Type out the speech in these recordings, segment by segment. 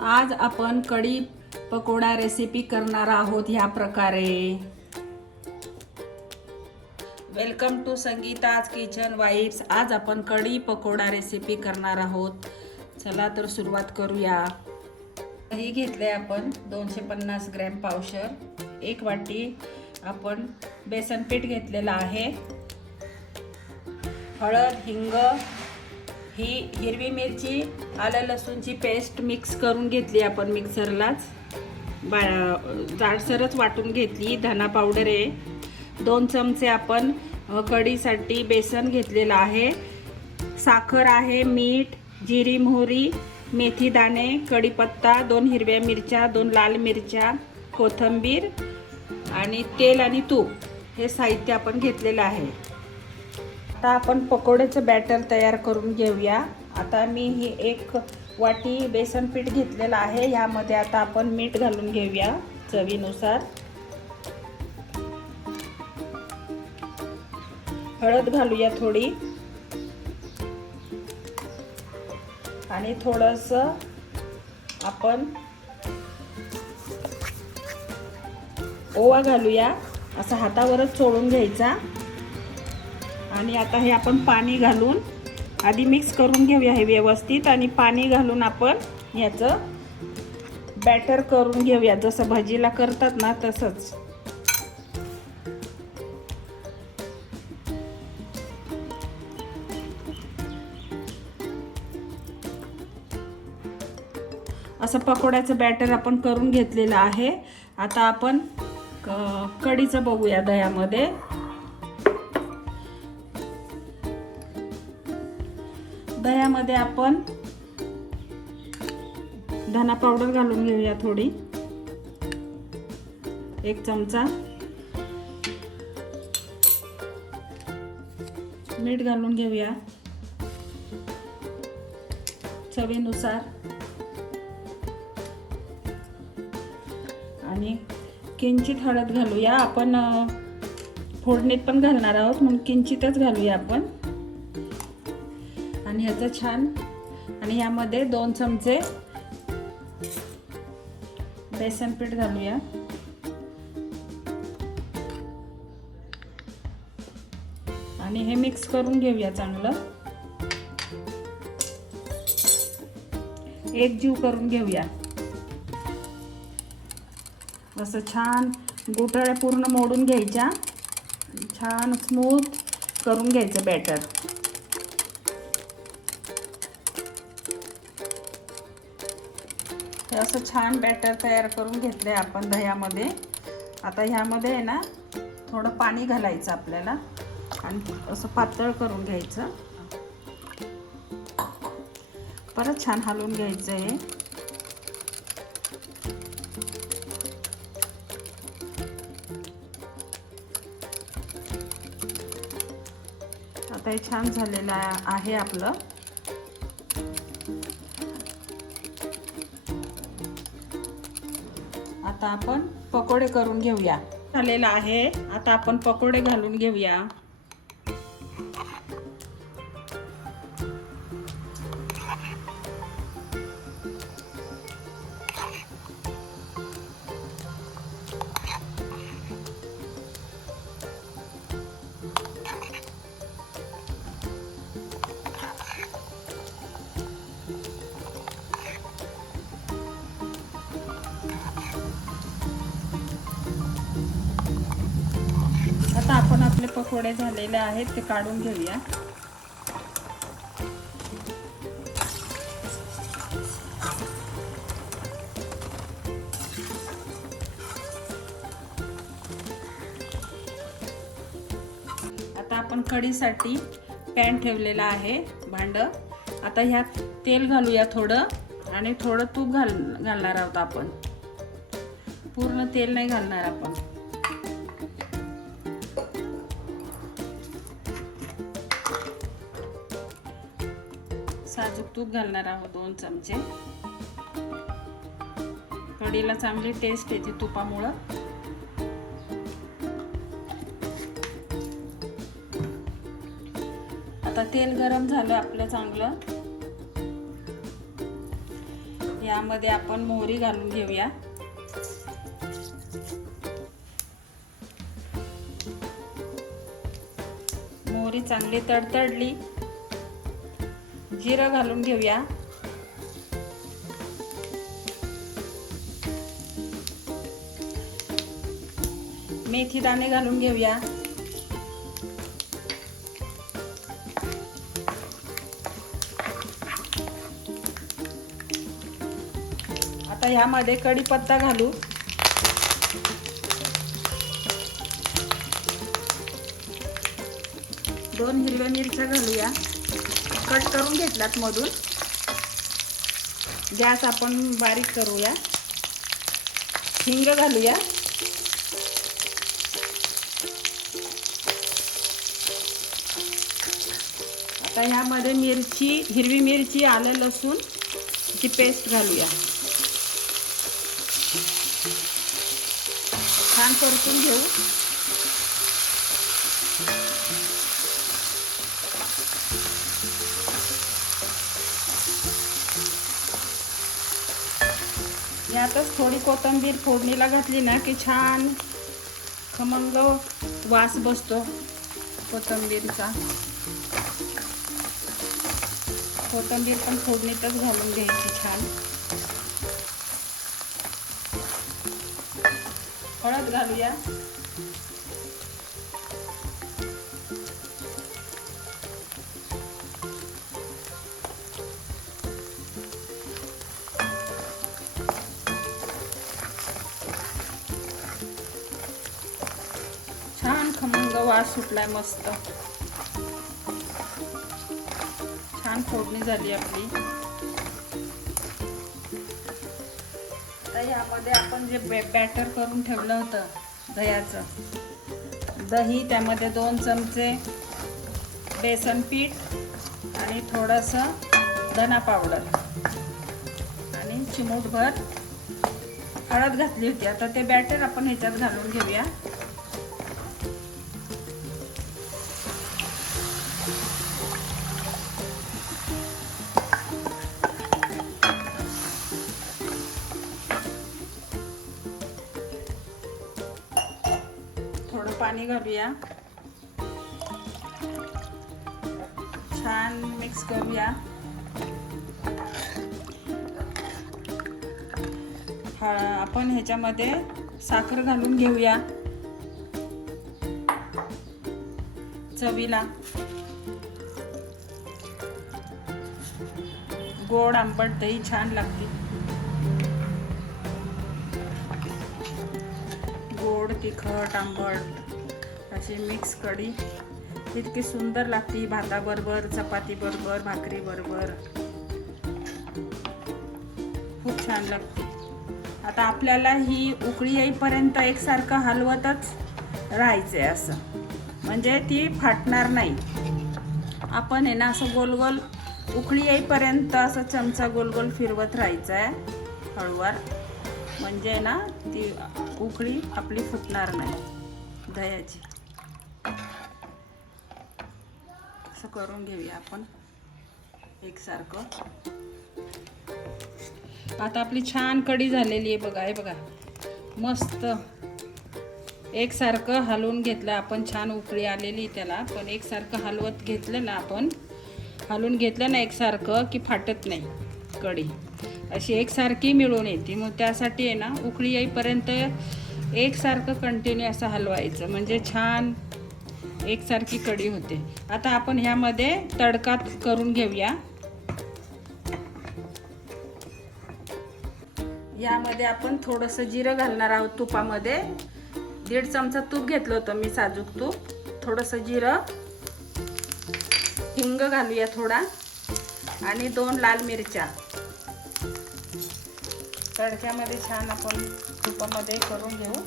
आज आपण कढी पकोडा रेसिपी करणार आहोत ह्या प्रकारे. Welcome to Sangeeta's kitchen vibes आज आपण कढी पकोडा रेसिपी करणार आहोत. चला तर सुरुवात करूया. दही घेतले आपण दोनशे पन्नास ग्रॅम पावशर. एक वाटी आपण बेसन पीठ घेतलेलं आहे. हळद हिंग ही हिरवी मिरची आलं लसूणची पेस्ट मिक्स करून घेतली आपण मिक्सरलाच बा जाडसरच वाटून घेतली धना पावडर आहे. दोन चमचे आपण कढीसाठी बेसन घेतलेलं आहे. साखर आहे मीठ जिरी मोहरी मेथी दाणे कढीपत्ता दोन हिरव्या मिरच्या दोन लाल मिरच्या कोथिंबीर आणि तेल आणि तूप हे साहित्य आपण घेतलेलं आहे. आता आपण पकोड्याचं बॅटर तयार करून घेऊया. आता मी ही एक वाटी बेसन पीठ घेतलेलं आहे. ह्यामध्ये आता आपण मीठ घालून घेऊया चवीनुसार. हळद घालूया थोडी. आणि थोडस आपण ओवा घालूया. असं हातावरच चोळून घ्यायचा. आणि आता हे आपण पाणी घालून आधी मिक्स करून घेऊया हे व्यवस्थित आणि पाणी घालून आपण याचं बॅटर करून घेऊया. जसं भजीला करतात ना तसंच. असं पकोड्याचं बॅटर आपण करून घेतलेलं आहे. आता आपण क- कढीचं बघूया दह्यामध्ये. दह्यामध्ये आपण धना पावडर घालून घेऊया थोडी. एक चमचा. मीठ घालून घेऊया. चवीनुसार. आणि किंचित हळद घालूया. आपण फोडणीत पण घालणार आहोत म्हणून किंचितच घालूया आपण. आणि ह्याचं छान. आणि यामध्ये दोन चमचे बेसन पीठ घालूया. आणि हे मिक्स करून घेऊया चांगलं. एक जीव करून घेऊया. असं छान गोटाळ्या पूर्ण मोडून घ्यायच्या. छान स्मूथ करून घ्यायचं बॅटर हे असं छान बॅटर तयार करून घेतले आपण दह्यामध्ये. आता ह्यामध्ये आहे ना थोडं पाणी घालायचं आपल्याला आणि असं पातळ करून घ्यायचं. परत छान हलवून घ्यायचं आहे आता हे छान झालेलं आहे आपलं. आपण पकोडे करून घेऊया. झालेला आहे. आता आपण पकोडे घालून घेऊया. आपले पकोडे झालेले आहेत ते काढून घेऊया. आता आपण कढीसाठी पॅन ठेवलेला आहे भांड. आता ह्यात तेल घालूया थोडं आणि थोडं तूप घाल घालणार आहोत आपण. पूर्ण तेल नाही घालणार आपण. तूप घालणार आहोत दोन चमचे. कढीला चांगली टेस्ट येते तुपामुळं. आता तेल गरम झालं आपलं चांगलं. यामध्ये आपण मोहरी घालून घेऊया. मोहरी चांगली तडतडली. जिरं घालून घेऊया. मेथी दाणे घालून घेऊया. आता ह्यामध्ये कढीपत्ता घालू. दोन हिरव्या मिरच्या घालूया. कट करून घेतलात मधून. गॅस आपण बारीक करूया. हिंग घालूया. आता ह्यामध्ये मिरची हिरवी मिरची आलं लसूण ची पेस्ट घालूया. छान परतून घेऊ. यातच थोडी कोथिंबीर फोडणीला घातली ना की छान खमंग वास बसतो कोथिंबीरचा. कोथिंबीर पण फोडणीतच घालून घ्यायची छान. हळद घालूया. वास सुटलाय मस्त. छान फोडणी झाली आपली. आता यामध्ये आपण जे बॅ बॅटर करून ठेवलं होतं दह्याचं. दही त्यामध्ये दोन चमचे बेसन पीठ आणि थोडंसं धना पावडर. आणि चिमूटभर हळद घातली होती. आता ते बॅटर आपण ह्याच्यात घालून घेऊया. पाणी घालूया. छान मिक्स करूया. आपण ह्याच्यामध्ये साखर घालून घेऊया. चवीला. गोड आंबट दही छान लागते गोड तिखट आंबट. अशी मिक्स कढी. इतकी सुंदर लागते. भाताबरोबर चपातीबरोबर भाकरीबरोबर. खूप छान लागते. आता आपल्याला ही उकळी येईपर्यंत एकसारखं हलवतच राहायचं आहे असं. म्हणजे ती फाटणार नाही. आपण आहे ना असं गोल गोल उकळी येईपर्यंत असं चमचा गोल गोल फिरवत राहायचं आहे हळूवार. म्हणजे ना ती उकळी आपली फुटणार नाही. दह्याची. असं करून घेऊया आपण एकसारखं आता आपली छान कढी झालेली आहे बघा हे बघा. मस्त. एकसारखं हलवून घेतलं आपण छान उकळी आलेली त्याला. पण एकसारखं हलवत घेतलं ना आपण हलवून घेतलं ना एकसारखं की फाटत नाही कढी. अशी एकसारखी मिळून येते. मग त्यासाठी आहे ना उकळी येईपर्यंत एकसारखं कंटिन्यू असं हलवायचं. म्हणजे छान एकसारखी कढी होते. आता आपण ह्यामध्ये तडका करून घेऊया. यामध्ये आपण थोडंसं जिरं घालणार आहोत तुपामध्ये. दीड चमचा तूप घेतलं होतं मी साजूक तूप. थोडंसं जिरं. हिंग घालूया थोडा. आणि दोन लाल मिरच्या. तडक्यामध्ये छान आपण तुपामध्ये करून घेऊ.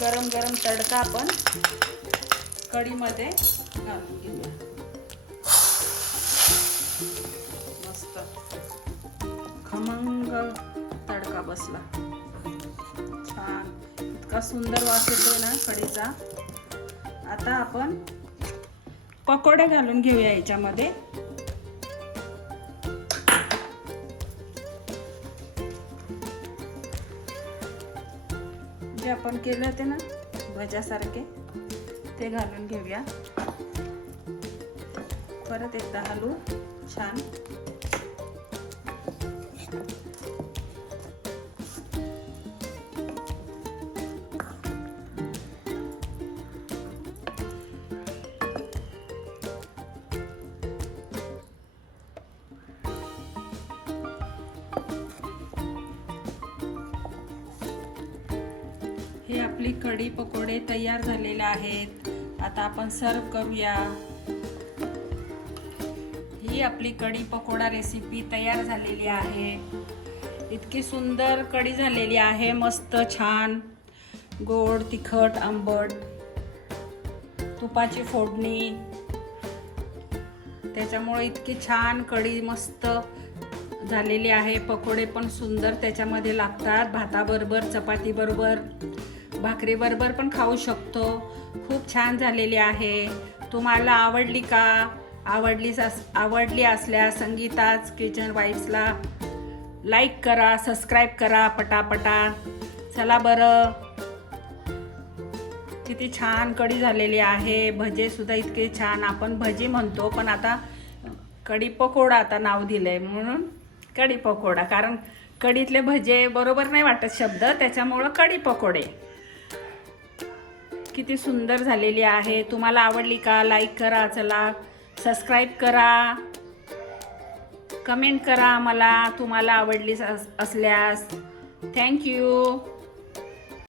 गरम गरम तडका आपण कढीमध्ये घालून घेऊया मस्त. खमंग तडका बसला. छान. इतका सुंदर वास येतो ना कढीचा. आता आपण पकोडे घालून घेऊया याच्यामध्ये. जे आपण केले होते ना भज्यासारखे ते घालून घेऊया. परत एकदा हलवू छान. आपली कढी पकोडे तयार झालेले आहेत. आता आपण सर्व करूया. ही आपली कढी पकोडा रेसिपी तयार झालेली आहे. इतकी सुंदर कढी झालेली आहे. मस्त छान. गोड तिखट आंबट. तुपाची फोडणी. त्याच्यामुळे इतकी छान कढी मस्त झालेली आहे. पकोडे पण सुंदर त्याच्यामध्ये लागतात. भाताबरोबर चपातीबरोबर. भाकरीबरोबर पण खाऊ शकतो. खूप छान झालेली आहे. तुम्हाला आवडली का? आवडली आवडली असल्यास संगीताच किचन वाईफ्सला लाईक करा सबस्क्राईब करा पटापटा. चला बरं. किती छान कढी झालेली आहे. भजेसुद्धा इतके छान. आपण भजी म्हणतो पण आता कढी पकोडा आता नाव दिलं आहे म्हणून कढी पकोडा. कारण कढीतले भजे बरोबर नाही वाटत शब्द त्याच्यामुळं कढी पकोडे. किती सुंदर झालेली आहे. तुम्हाला आवडली का? लाईक करा चला. सबस्क्राईब करा. कमेंट करा मला. तुम्हाला आवडली अस- असल्यास. थँक्यू